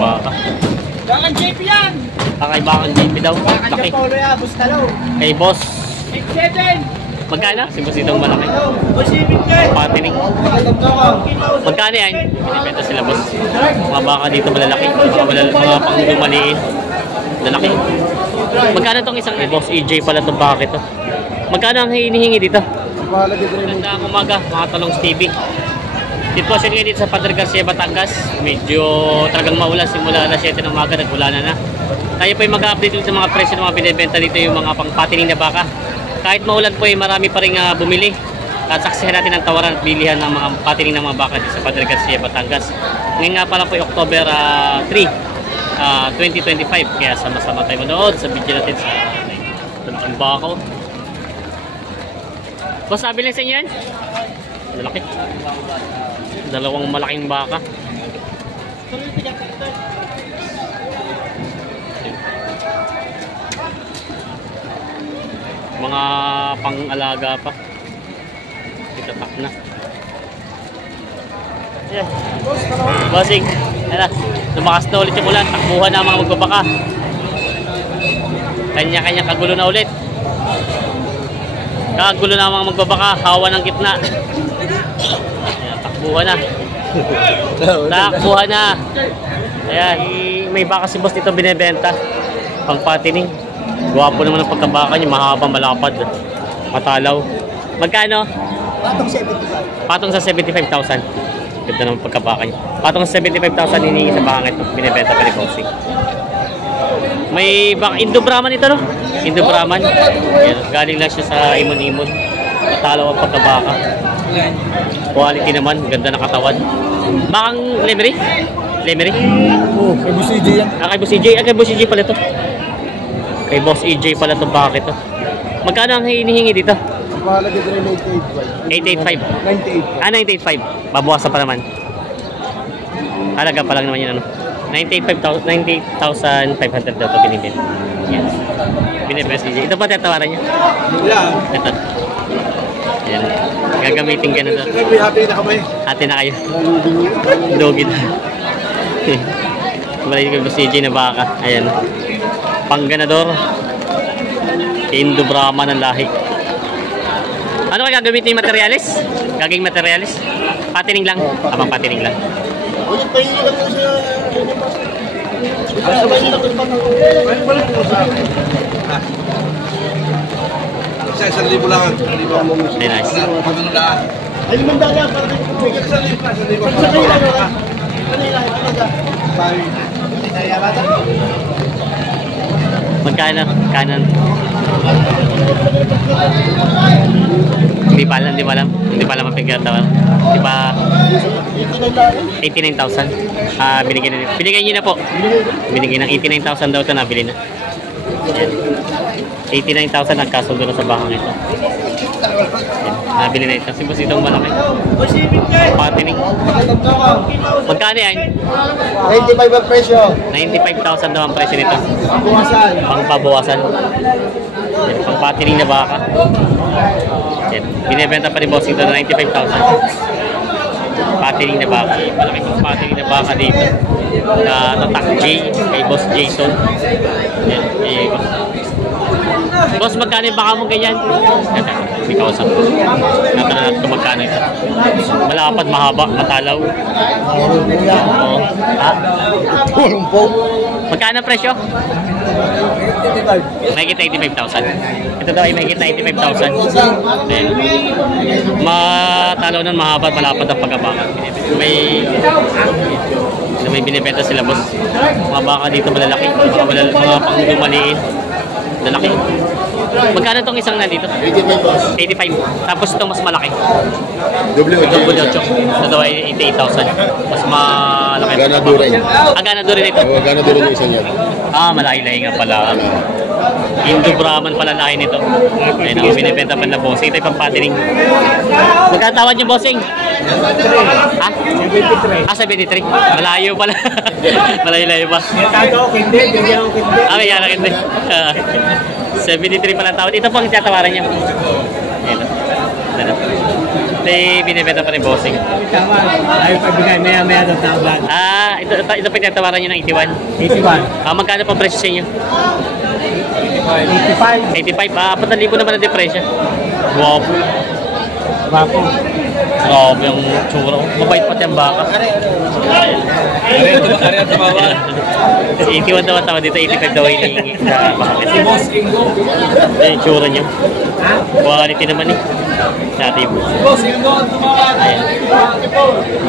baka. Bakang JP yan! Kay bakang JP daw. Bakang Laki. Polo yan, Bustalo. Kay boss. 6-7! Magkano? Si boss itong malaki. Pacific yan! Patining. Magkano yan? Pinipenta sila boss. Mga baka dito malalaki. Mga pang lumaliin. Lalaki. Magkano tong isang boss EJ pala itong baka ito? Magkano ang hinihingi dito? Magandang umaga, mga talong Stevie. Sitwasyon ngayon dito sa Padre Garcia, Batangas. Medyo talagang maulan simula alas 7 ng umaga, nag-ulanan na. Tayo po yung mag-update dito sa mga presyo ng mga binibenta dito, yung mga pang-patining na baka. Kahit maulan po, marami pa rin bumili. At saksihan natin ang tawaran at bilihan ng mga patining ng mga baka dito sa Padre Garcia, Batangas. Ngayon nga pala po yung October 3, 2025. Kaya sama-sama tayo manood sa video natin sa ang baka. Boss, sabi lang sa inyo yan? Malaki. Dalawang malaking baka. Mga pang-alaga pa. Itatak na. Yeah. Bossing, lumakas na ulit yung ulan. Takbuhan na mga magbabaka. Kanya-kanya kagulo na ulit. Kagulo na mga magbabaka. Hawa ng gitna. Ayan, takbuhan na. Takbuhan na. Ayan, may baka si boss dito binibenta. Pang-patining. Guwapo naman ang pagkabaka niya. Mahabang, malapad. Matalaw. Magkano? Patong sa 75,000. Ganda naman pagkabaka niya. Patong sa 75,000 hinihingi sa baka ito. Binibenta pa ni bossing. May baka Indo Brahman ito, no? Indo Brahman. Yan, galing lang siya sa Imon-Imon. Matalaw ang pagkabaka. Quality naman, ganda na katawan. Bakang Lemery? Lemery? Oo, kay Boss EJ yan. Kay Boss EJ. Kay Boss EJ pala ito. Kay Boss EJ pala itong baka ito. Magkano ang hinihingi dito? Mahalaga din yung 885. 985. Babawasan pa naman. Halaga pa lang naman yun, ano? 98,500 daw ito binibin. Yan. Binibes EJ. Ito pa tatawaran niya? Yeah. Ito. Yan. Gagamitin ka na doon. Hati na kami. Hati na kayo. Dogit. Malay ko si EJ na baka. Ayan. Pangganador. Indo Brahman ng lahi. Ano ka gagamitin yung materialis? Gagawing materialis? Patining lang? Abang patining lang. Uy, pahingi lang mo siya. Isa libo lang. Very nice. Ay, mandala. Isa libo lang. Magkano? Kanan? Hindi pa alam. Hindi pa alam ang pagkatawa. Di ba? 89,000. Binigay niyo na po. Binigay ng 89,000 daw ito, nabili na. 89,000 nagkasundo na sa bakang ito. Nabili na ito. Sibos itong malaki. Patining. Magkano yan? 95 ang presyo. 95,000 daw ang presyo nito. Pangbawasan. Pangpabawasan. Yan, pang patining na baka. Yan. Binibenta pa ni bossing ito na 95,000. Patining na baka. Malaki pang patining na baka dito. Na Tatak J. Kay Boss Jason. Yan. Kay Boss. Boss, magkano yung baka mo ganyan? May kausap. Natanong natin kung magkano ito. Malapad, mahaba, matalaw. Oo. Ha? Pulong po. Magkano presyo? Mahigit na 85,000. Ito daw ay mahigit na 85,000. Matalaw nun, mahaba at malapad ang pagkabaka. May binibenta sila, boss. Mga baka dito malalaki. Mga pang lumaliin. Lalaki. Magkano itong isang nandito? 85. 85. Tapos itong mas malaki. W8. Ito daw ay 88,000. Mas malaki. Ganado rin. Ganado rin ito. Oo, ganado rin yung isa niyan. Malaki-lahi nga pala. Indo Brahman pala lahi nito. Ayun ang binibenta pa na bossing. Ito yung pampatining. Magkatawad niyo, bossing? Ha? 73. Malayo pala. Malayo-layo pa. Kaya na hindi. 73 pala tawad. Ito po ang tatawaran niya. Ayan. Hindi, binibenta pa rin bossing. Tama. Ayaw pagbigay. Maya-maya daw tawag. Ito pinatawaran nyo ng 81. 81. Magkano pa presyo sa inyo? 85. 85. 4,000 naman ang depresya. Wow. Bapo. Grabe yung tsura. Mabait pati ang baka. Ariya tumawa. 81 daw ang tawad dito, 85 daw hinihingi sa baka. Si Boss Ingo. Yung tsura nyo. Ha? Quality naman eh. Dati po. Boss Ingo ang tumawa. Ayan.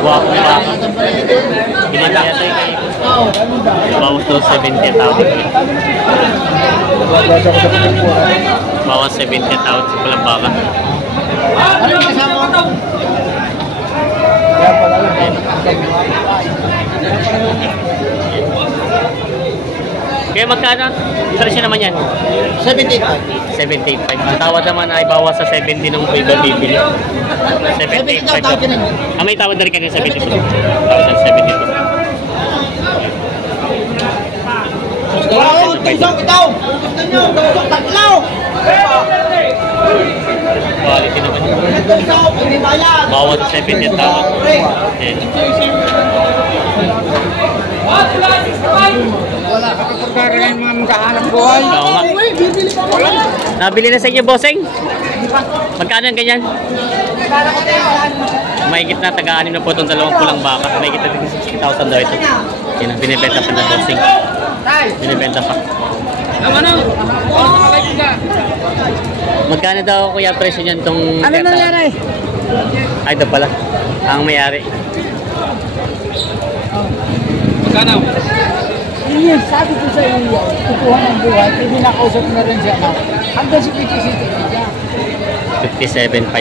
Wow, ang baka. Binili yata yung kayo. Bawas to 70 tawad. Bawas 70 tawad sa palang baka. Kaya magkano? Presyo naman yan? 78. 78.5. Ang tawad naman ay bawas sa 70 nung iba bibili. 78.5 daw. May tawad na rin kanina 72. Tawad na 72. Tusok itaw! Gusto nyo! Tusok tatlaw! Quality naman yun. Tusok! Hindi bayad! Bawat 70 ang tawad. Ayan. Wala ka kapagkara yung mga magkahanap buhay. Oo nga. Nabili na sa inyo, bossing? Magkano ang ganyan? Mahigit na taga-anim na po itong dalawang pulang baka. Mahigit na 60,000 daw ito. Yan ang binibenta pa na bossing. Binibenta pa. Magkano daw kuya presyo niyan itong... Ano nangyari? Ay, ito pala. Ang may-ari. Magkano? Yun, sabi ko sa iyo, kukuha ng buhay, hindi nakausap na rin siya na. Hanggang si Piti City niya. 57.5.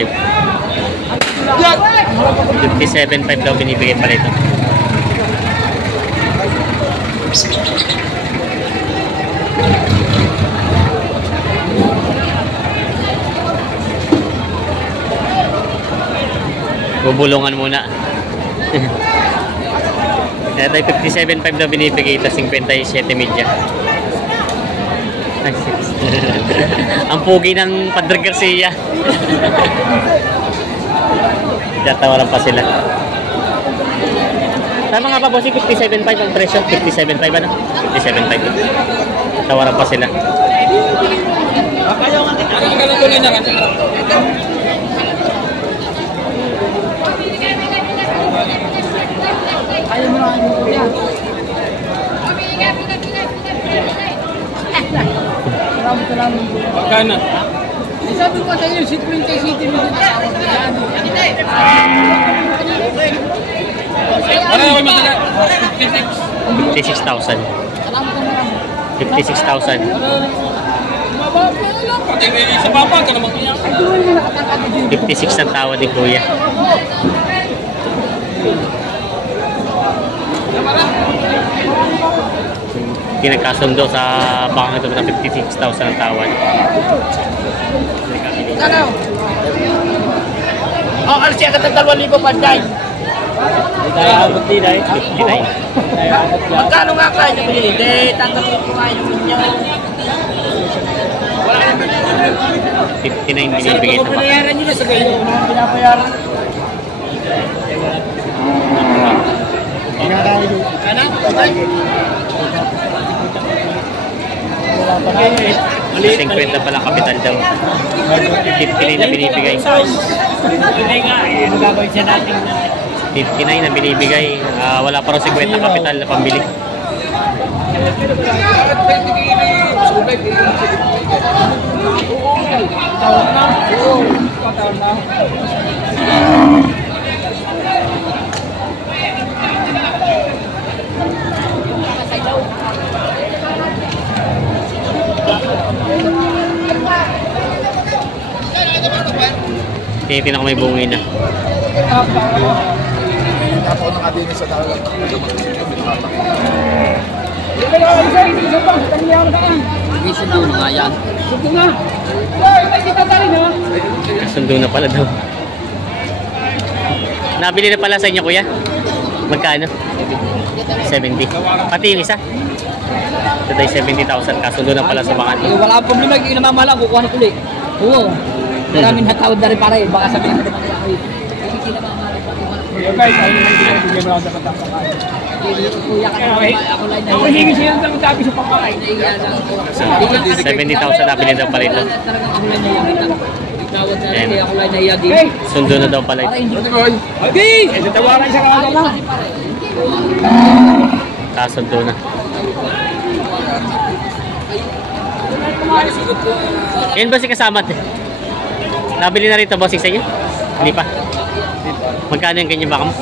57.5 daw binibigay pala ito. Bubulungan muna. Kaya tayo 57.5 daw binibigay ito, 57 media. Ang pugi ng Padre Garcia. Tatawaran pa sila. Tama nga pa, bossing, 57.5 ang presyo. 57.5 ano? 57.5. Tawaran pa sila. Ayaw mo na ano ko yan. Salamat. Magkano? Sabi ko sa iyo, si Piti City mo din asawa ko yan. Ano yung magkano? 56,000. Salamat na marami. 56,000. Pati sa papa ka naman kaya. Ay, doon mo nakatangkad din. 56 ang tawad ni Kuya. Pinagkasundo sa bangka ito na 56,000 ang tawad. Ano? Oh, alas siya ka ng 2,000 panday. Tayo abot din ay 59. Magkano nga kayo nyo bilhin? Hindi, tanggapin ko nga yung inyo. 59 binibigay ito pa. Pinayaran nyo na sa kayo. Ano ang pinapayaran? Kana? Okay. 50 pala kapital daw. 59 na binibigay. Hindi nga, ano gagawin siya natin? 59 na binibigay. Wala pa rin 50 kapital na pambili. Tawag na? Oo. Tawag na. Tinitin ako may bungin na. Ako nang abinin sa tao lang. Kasundo na pala daw. Nabili na pala sa inyo, kuya? Magkano? 70. Pati yung isa? Ito tayo 70,000. Kasundo na pala sa bakan. Wala akong problema, yung namamahala, kukuha na tuloy. Oo. Maraming natawad na rin para eh, baka sabihin na naman ako eh. Kuya guys, ayun na lang bigyan mo ako dapat ang pakain. Kuya ka naman, ako lang na. Ako hindi siya lang sabi sa pakain. 70,000 nabili daw pala ito. Ayan. Sundo na daw pala ito. Adi! Tawaran siya ka lang. Kasundo na. Yan ba si kasama? Nabili na rito bossing sa inyo? Hindi pa. Magkano yung ganyan baka mo?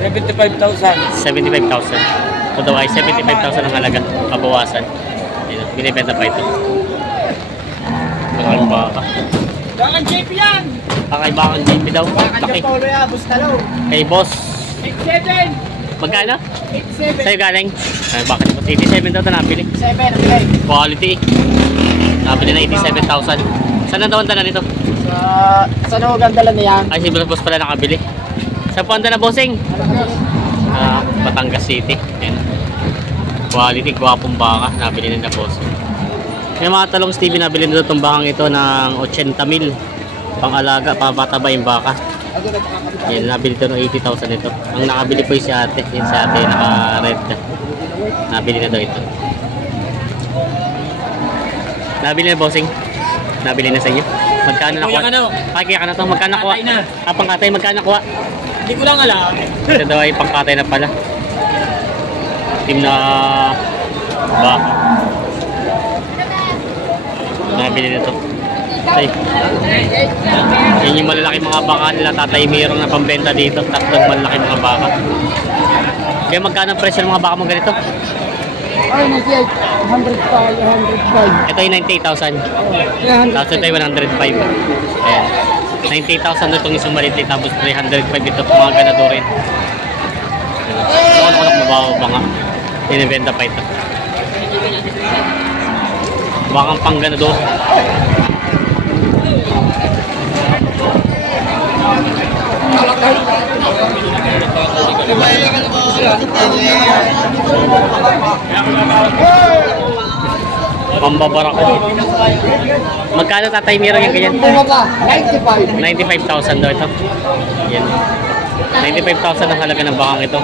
75,000. 75,000. O daw ay 75,000 ang halaga. Pabawasan. Ayan, binibenta pa ito. Bakal baka. Bakang JP yan! Bakal JP daw. Laki. Paulo ya, Bustalo. Kay boss. 87! Magkano? 87. Sa'yo galing? Ay, bakit po? 87 daw ito nabili. 7, okay. Quality. Nabili na 87,000. Saan ang dawan dala nito? Sa nawagang dala na yan. Ay, si boss pala nakabili. Sa po ang dala bossing? Batangas City. Ayan. Quality, gwapong baka. Nabili na boss. May mga talong Stevie nabili na itong bakang ito ng 80,000. Pang-alaga, papataba yung baka. Yan, nabili ito ng 80,000 ito. Ang nakabili po yung si ate. Yung si ate naka-red. Nabili na daw ito. Nabili na bossing. Nabili na sa inyo. Magkano nakuha? Kaya ka na to. Magkano nakuha? Pangkatay. Magkano nakuha? Hindi ko lang alam. Ito daw ay pangkatay na pala. Team na baka. Nabili na to. Ay. Yan yung malalaki mga baka nila Tatay Mirong na pambenta dito. Tatlong malalaki mga baka. Kaya magkano ang presyo ng mga baka mo ganito? Ay, 105. Ito ay 98,000. Tapos ito ay 105. Ayan. 98,000 na itong isang maliit. Tapos 305 ito mga ganado rin. Anak mabaho pa nga. Binibenta pa ito. Bakang pang ganado. Pambabara ko. Magkano Tatay Mirong yung ganyan? 95. 95,000 daw ito. Yan. 95,000 ang halaga ng bakang ito.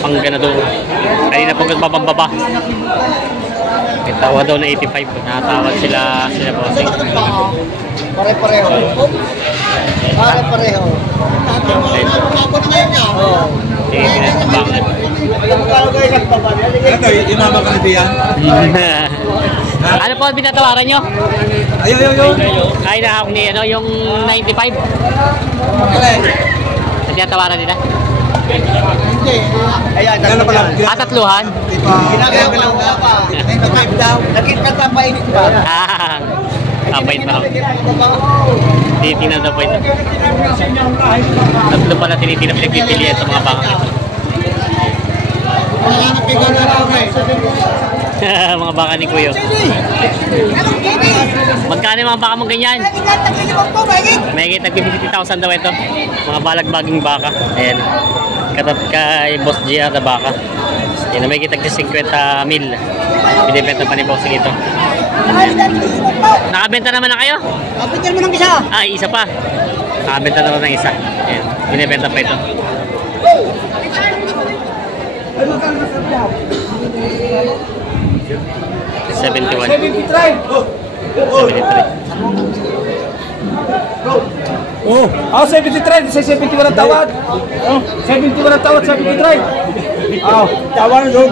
Pang ganado. Kanina po pababa. Itawa daw na 85. Nakatawad sila bossing. Pare-pareho. Pare-pareho. Tingin sa bakang. Ito, yung mama ka na yan. Ano po ang binatawaran nyo? Ayo. Ay na ni ano yung 95. Binatawaran nila. Hindi. Ayan, Tatluhan. Ginagawa ko lang pa. 95 daw. Nakita ka pa init ba? Kapait pa ako. Tinitingnan daw po ito. Tatlo pala tinitingnan pinagpipili ito mga baka ito. Mga baka ni Kuyo. Magkano yung mga baka mong ganyan? May kita 50,000 daw ito. Mga balagbaging baka. Ayan. Katat kay Boss GR na baka. Ayan, may kita 50,000. Binibenta pa ni Bossing ito. Nakabenta naman na kayo? Kapityan mo ng isa. Ay, isa pa. Nakabenta na ng isa. Ayan. Binibenta pa ito. 71. 73. 73. Oh, 73. Sa 71 ang tawad. 71 ang tawad, 73. Tawad doon.